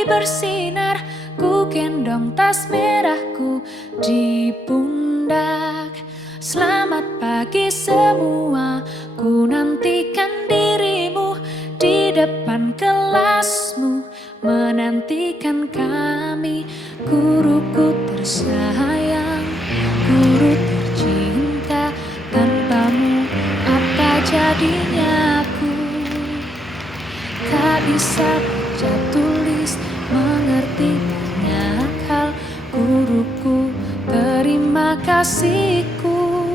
pagi bersinar, ku gendong tas merahku di pundak. Selamat pagi semua, ku nantikan dirimu di depan kelasmu, menantikan kami. Guruku tersayang, guru tercinta, tanpamu apa jadinya aku? Tak bisa baca tulis, mengerti banyak hal. Guruku, terima kasihku.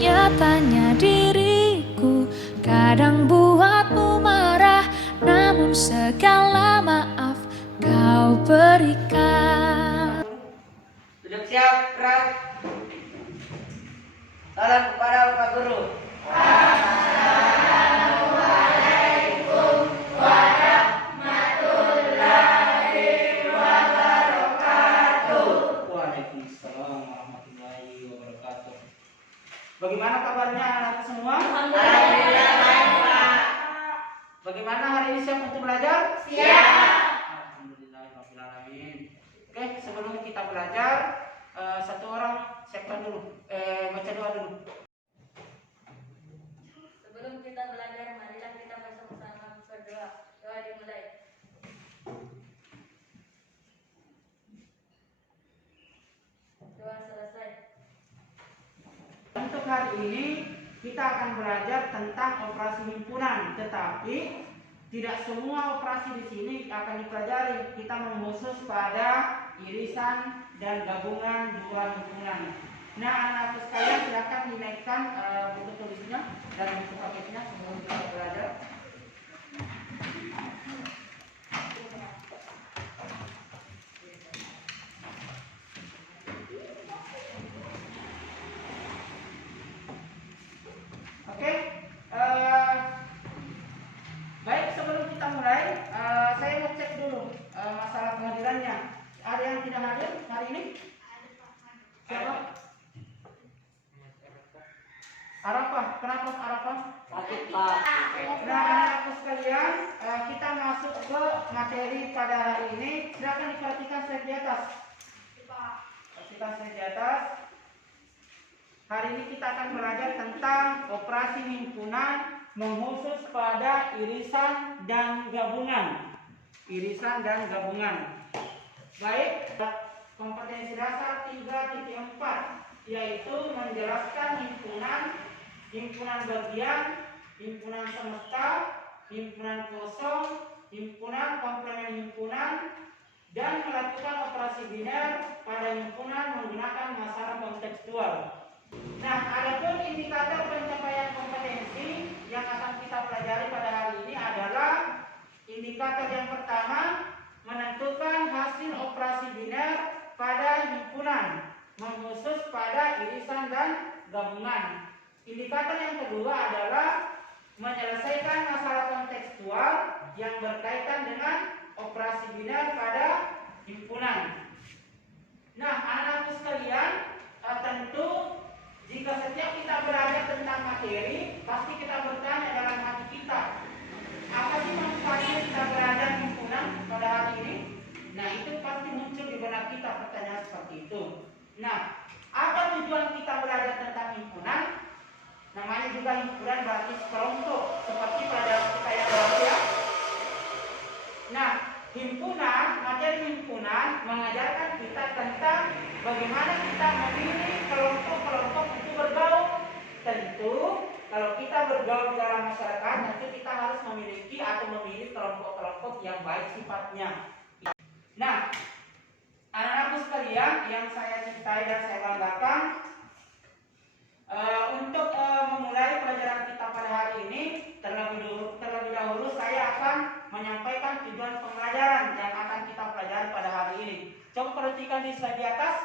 Nyatanya diriku kadang buatmu marah, namun segala maaf kau berikan. Duduk siap, gerak. Salam kepada Bapak Guru. Assalamualaikum warahmatullahi wabarakatuh. Waalaikumsalam warahmatullahi wabarakatuh. Bagaimana kabarnya anak semua? Alhamdulillah baik, Pak. Bagaimana hari ini, siap untuk belajar? Siap. Alhamdulillahirrahmanirrahim. Oke, sebelum kita belajar, satu orang siapkan dulu, baca doa dulu. Sebelum kita belajar, marilah kita bersama-sama berdoa. Doa dimulai. Doa selesai. Untuk hari ini kita akan belajar tentang operasi himpunan, tetapi tidak semua operasi di sini akan dipelajari. Kita mengkhusus pada irisan dan gabungan dua himpunan. Nah, anak-anak sekalian silakan dinaikkan buku tulisnya dan buku paketnya sebelum kita belajar. Oke, baik, sebelum kita mulai, saya mau cek dulu masalah kehadirannya. Ada yang tidak hadir hari ini? Siapa? Arafah. Kenapa Arafah? Sakit, Pak. Nah, anak-anakku sekalian, kita masuk ke materi pada hari ini. Silakan diperhatikan slide di atas. Perhatikan slide di atas. Hari ini kita akan belajar tentang operasi himpunan mengkhusus pada irisan dan gabungan. Irisan dan gabungan. Baik, kompetensi dasar 3.4 yaitu menjelaskan himpunan, himpunan bagian, himpunan semesta, himpunan kosong, himpunan komplemen himpunan, dan melakukan operasi biner pada himpunan menggunakan masalah kontekstual. Nah, adapun indikator pencapaian kompetensi yang akan kita pelajari pada hari ini adalah indikator yang pertama, menentukan hasil operasi biner pada himpunan mengkhusus pada irisan dan gabungan. Indikator yang kedua adalah menyelesaikan masalah kontekstual yang berkaitan dengan operasi biner pada himpunan. Nah, anak-anak sekalian, tentu jika setiap kita belajar tentang materi, pasti kita bertanya dalam hati kita, apa sih manfaatnya kita belajar himpunan pada hari ini? Nah, itu pasti muncul di benak kita pertanyaan seperti itu. Nah, apa tujuan kita belajar tentang himpunan? Namanya juga himpunan berarti sekelompok, seperti pelajaran kita yang lalu ya. Nah, himpunan, materi himpunan mengajarkan kita tentang bagaimana kita memilih kelompok-kelompok itu bergaul. Tentu, kalau kita bergaul di dalam masyarakat, tentu kita harus memiliki atau memilih kelompok-kelompok yang baik sifatnya. Nah, anak-anakku sekalian yang saya cintai dan saya banggakan, untuk memulai pelajaran kita pada hari ini, terlebih dahulu saya akan menyampaikan tujuan pembelajaran yang akan kita pelajari pada hari ini. Coba perhatikan di slide di atas.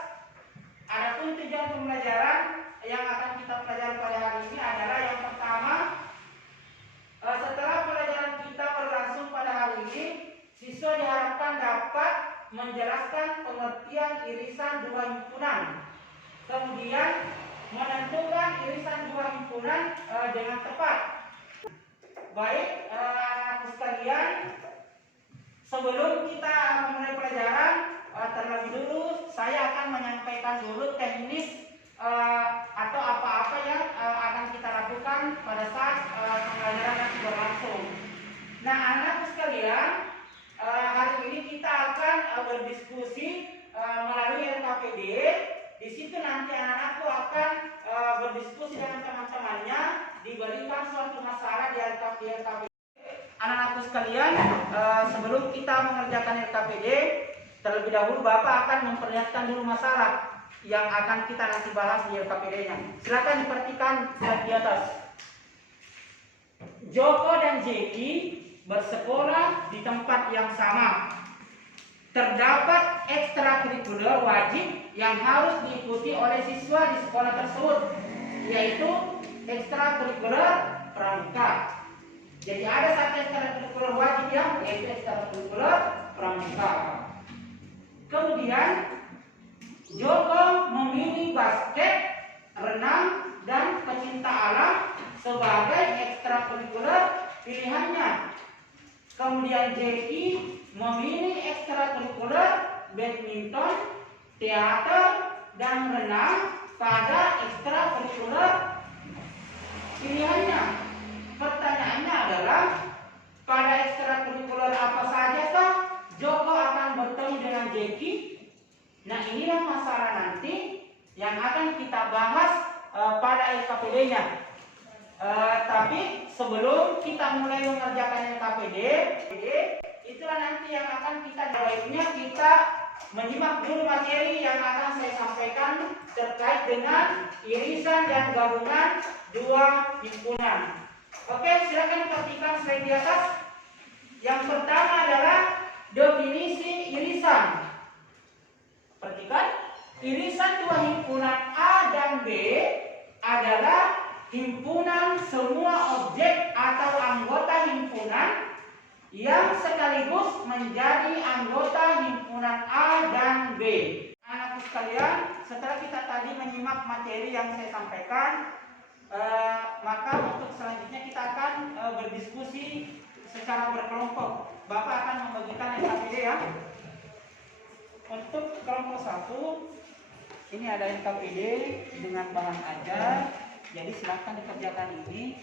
Adapun tujuan pembelajaran yang akan kita pelajari pada hari ini adalah yang pertama, setelah pelajaran kita berlangsung pada hari ini, siswa diharapkan dapat menjelaskan pengertian irisan dua himpunan, kemudian menentukan irisan dua himpunan dengan tepat. Baik, anak sekalian, sebelum dulu saya akan menyampaikan dulu teknis atau apa-apa yang akan kita lakukan pada saat pembelajaran nanti berlangsung. Nah, anak sekalian, hari ini kita akan berdiskusi melalui RKPD. Di situ nanti anak-anakku akan berdiskusi dengan teman-temannya, diberikan suatu masalah di RKPD. Anak-anakku sekalian, sebelum kita mengerjakan RKPD, terlebih dahulu Bapak akan memperlihatkan dulu masalah yang akan kita nanti bahas di RKPD-nya. Silakan diperhatikan slide di atas. Joko dan Jeki bersekolah di tempat yang sama. Terdapat ekstrakurikuler wajib yang harus diikuti oleh siswa di sekolah tersebut, yaitu ekstrakurikuler pramuka. Jadi ada satu ekstrakurikuler wajib yaitu ekstrakurikuler pramuka. Kemudian Joko memilih basket, renang, dan pecinta alam sebagai ekstrakurikuler pilihannya. Kemudian Jeki memilih ekstrakurikuler badminton, teater, dan renang pada ekstrakurikuler pilihannya. Pertanyaannya adalah, pada ekstrakurikuler apa saja kah Joko akan bertemu dengan Jeki? Nah, inilah masalah nanti yang akan kita bahas pada LKPD-nya. Tapi sebelum kita mulai mengerjakan LKPD, itulah nanti yang akan kita jawabnya. Kita menyimak dulu materi yang akan saya sampaikan terkait dengan irisan dan gabungan dua himpunan. Oke, silakan perhatikan slide di atas. Yang pertama adalah definisi irisan. Perhatikan, irisan dua himpunan A dan B adalah himpunan semua objek atau anggota himpunan yang sekaligus menjadi anggota himpunan A dan B. Anak-anak sekalian, setelah kita tadi menyimak materi yang saya sampaikan, maka untuk selanjutnya kita akan berdiskusi secara berkelompok. Bapak akan membagikan LKPD ya. Untuk kelompok 1, ini ada LKPD dengan bahan ajar. Jadi silakan dikerjakan ini.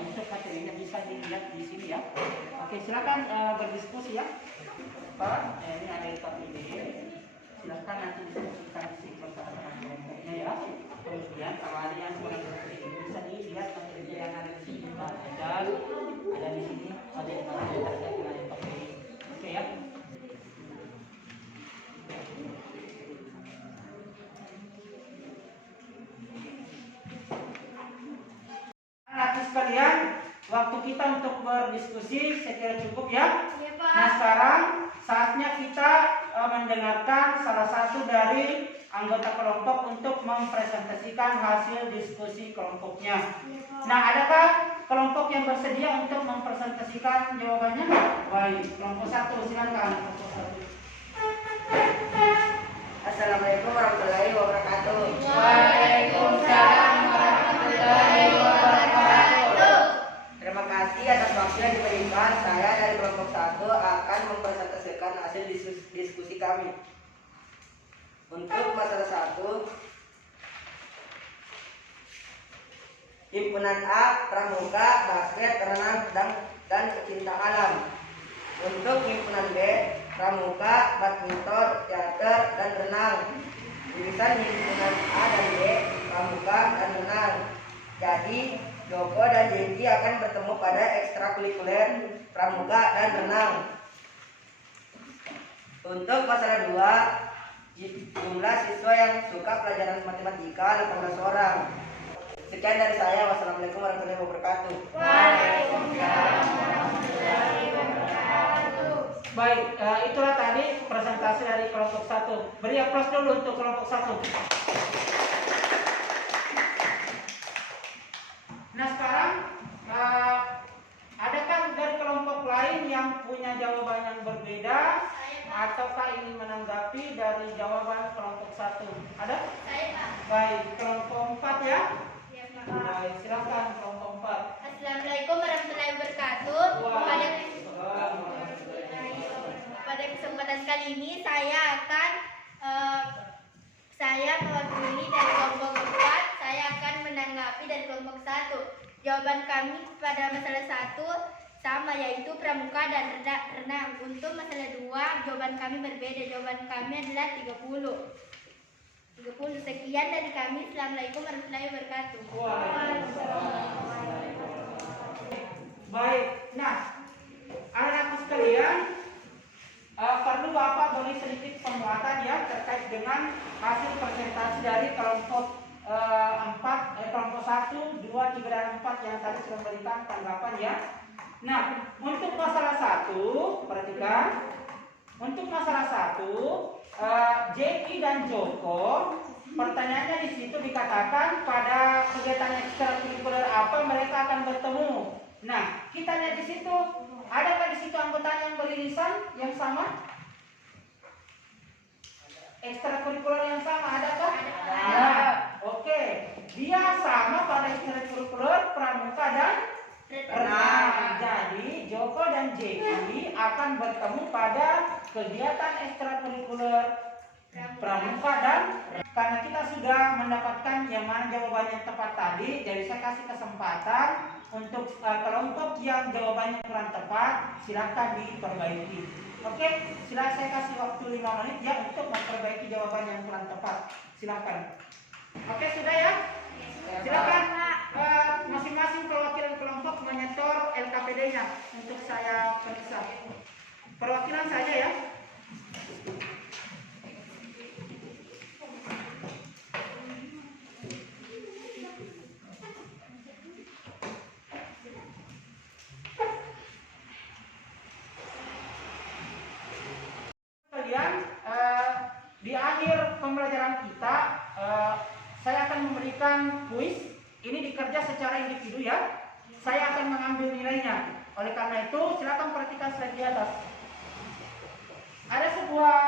Untuk materinya bisa dilihat di sini ya. Oke, silakan berdiskusi ya. Pak, ini ada LKPD. Silakan nanti diskusikan di sini bersama kelompoknya ya. Kemudian kalau ada yang kurang seperti ini bisa dilihat materinya yang ada di sini. Bahan ajar ada di sini. Ada yang terkait dengan LKPD. Oke ya. Anak sekalian, waktu kita untuk berdiskusi saya kira cukup ya. Nah, sekarang saatnya kita mendengarkan salah satu dari anggota kelompok untuk mempresentasikan hasil diskusi kelompoknya. Nah, adakah kelompok yang bersedia untuk mempresentasikan jawabannya? Baik, kelompok 1 silakan. Kelompok 1. Assalamualaikum warahmatullahi wabarakatuh. Waalaikumsalam warahmatullahi wabarakatuh. Terima kasih atas waktu yang diberikan. Saya dari kelompok 1 akan mempresentasikan hasil diskusi kami. Untuk masalah 1, himpunan A, pramuka, basket, renang, dan pecinta alam. Untuk himpunan B, pramuka, badminton, teater, dan renang. Irisan himpunan A dan B, pramuka, dan renang. Jadi Joko dan Jeki akan bertemu pada ekstrakurikuler pramuka dan renang. Untuk masalah 2, jumlah siswa yang suka pelajaran matematika 18 orang. Sekian dari saya. Wassalamualaikum warahmatullahi wabarakatuh. Waalaikumsalam warahmatullahi wabarakatuh. Baik, itulah tadi presentasi dari kelompok 1. Beri aplaus dulu untuk kelompok 1. Nah, sekarang adakah dari kelompok lain yang punya jawaban yang berbeda ataukah ingin menanggapi dari jawaban kelompok 1? Ada? Saya Pak. Baik, kelompok 4 ya. Ya Pak. Baik, silakan kelompok 4. Assalamualaikum warahmatullahi wabarakatuh. Pada kesempatan kali ini saya akan Saya mewakili dari kelompok 4. Saya akan menanggapi dari kelompok 1. Jawaban kami pada masalah 1 sama, yaitu pramuka dan renang. Untuk masalah 2, jawaban kami berbeda. Jawaban kami adalah 30. Sekian dari kami. Assalamualaikum warahmatullahi wabarakatuh. Baik, nah anak-anak sekalian, perlu Bapak beri sedikit penguatan ya terkait dengan hasil presentasi dari kelompok 4, kelompok 1, 2, 3, dan 4 yang tadi sudah memberikan tanggapan ya. Nah, untuk masalah 1, perhatikan. Untuk masalah 1, Jeki dan Joko, pertanyaannya di situ dikatakan pada kegiatan ekstrakurikuler apa mereka akan bertemu. Nah, kita lihat di situ, adakah di situ anggota yang beririsan yang sama? Ekstrakurikuler yang sama adakah? Ada. Oke, dia sama pada ekstrakurikuler pramuka dan renang. Jadi Joko dan Jeki akan bertemu pada kegiatan ekstrakurikuler pramuka dan karena kita sudah mendapatkan yang mana jawabannya yang tepat tadi, jadi saya kasih kesempatan untuk kelompok yang jawabannya kurang tepat silakan diperbaiki. Oke, silakan saya kasih waktu 5 menit ya untuk memperbaiki jawaban yang kurang tepat. Silakan. Oke, sudah ya? Silakan masing-masing perwakilan kelompok menyetor LKPD-nya untuk saya periksa. Perwakilan saja ya. Kemudian di akhir pembelajaran kita saya akan memberikan kuis. Ini dikerja secara individu ya. Saya akan mengambil nilainya. Oleh karena itu silakan perhatikan slide di atas. Ada sebuah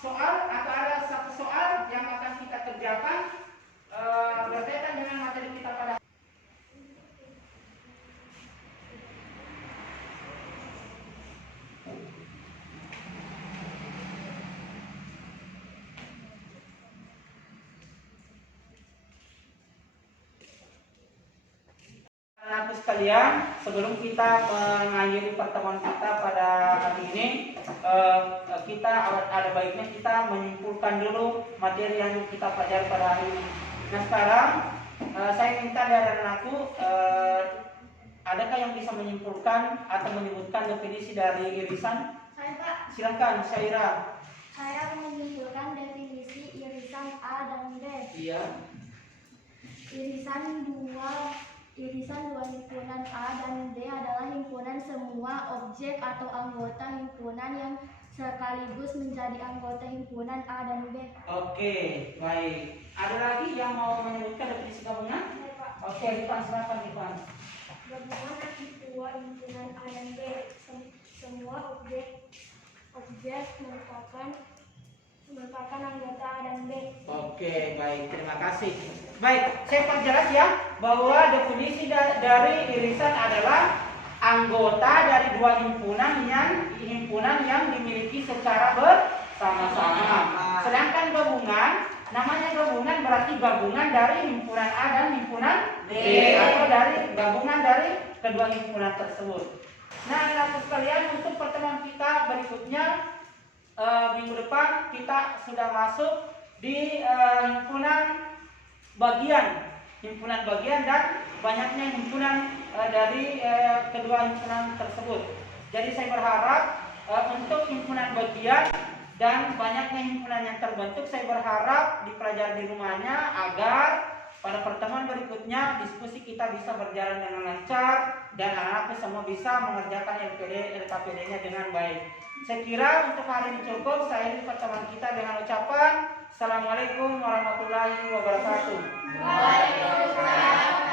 soal atau ada satu soal yang akan kita kerjakan berkaitan dengan materi kita pada anak-anak sekalian. Sebelum kita mengakhiri pertemuan kita pada hari ini, kita ada baiknya kita menyimpulkan dulu materi yang kita pelajari pada hari ini. Nah sekarang saya minta dari anakku, adakah yang bisa menyimpulkan atau menyebutkan definisi dari irisan? Saya, Pak. Silakan, Syaira. Saya menyimpulkan definisi irisan A dan B. Iya. Irisan dua himpunan A dan B adalah himpunan semua objek atau anggota himpunan yang sekaligus menjadi anggota himpunan A dan B. Oke, baik. Ada lagi yang mau menyebutkan definisi gabungan? Saya, Pak. Oke, Rifan, silakan Rifan. Gabungan dua himpunan A dan B. Semua objek merupakan anggota A dan B. Oke, baik. Terima kasih. Baik, saya perjelas ya bahwa definisi dari irisan adalah anggota dari dua himpunan yang dimiliki secara bersama-sama. Sedangkan gabungan, namanya gabungan berarti gabungan dari himpunan A dan himpunan B atau dari gabungan dari kedua himpunan tersebut. Nah, anak-anak sekalian, untuk pertemuan kita berikutnya minggu depan kita sudah masuk di himpunan bagian dan banyaknya himpunan dari kedua himpunan tersebut. Jadi saya berharap untuk himpunan bagian dan banyaknya himpunan yang terbentuk, saya berharap dipelajari di rumahnya agar pada pertemuan berikutnya diskusi kita bisa berjalan dengan lancar dan anak-anak semua bisa mengerjakan LKPD-nya dengan baik. Saya kira untuk hari ini cukup. Saya akhiri pertemuan kita dengan ucapan Assalamualaikum warahmatullahi wabarakatuh. Waalaikumsalam.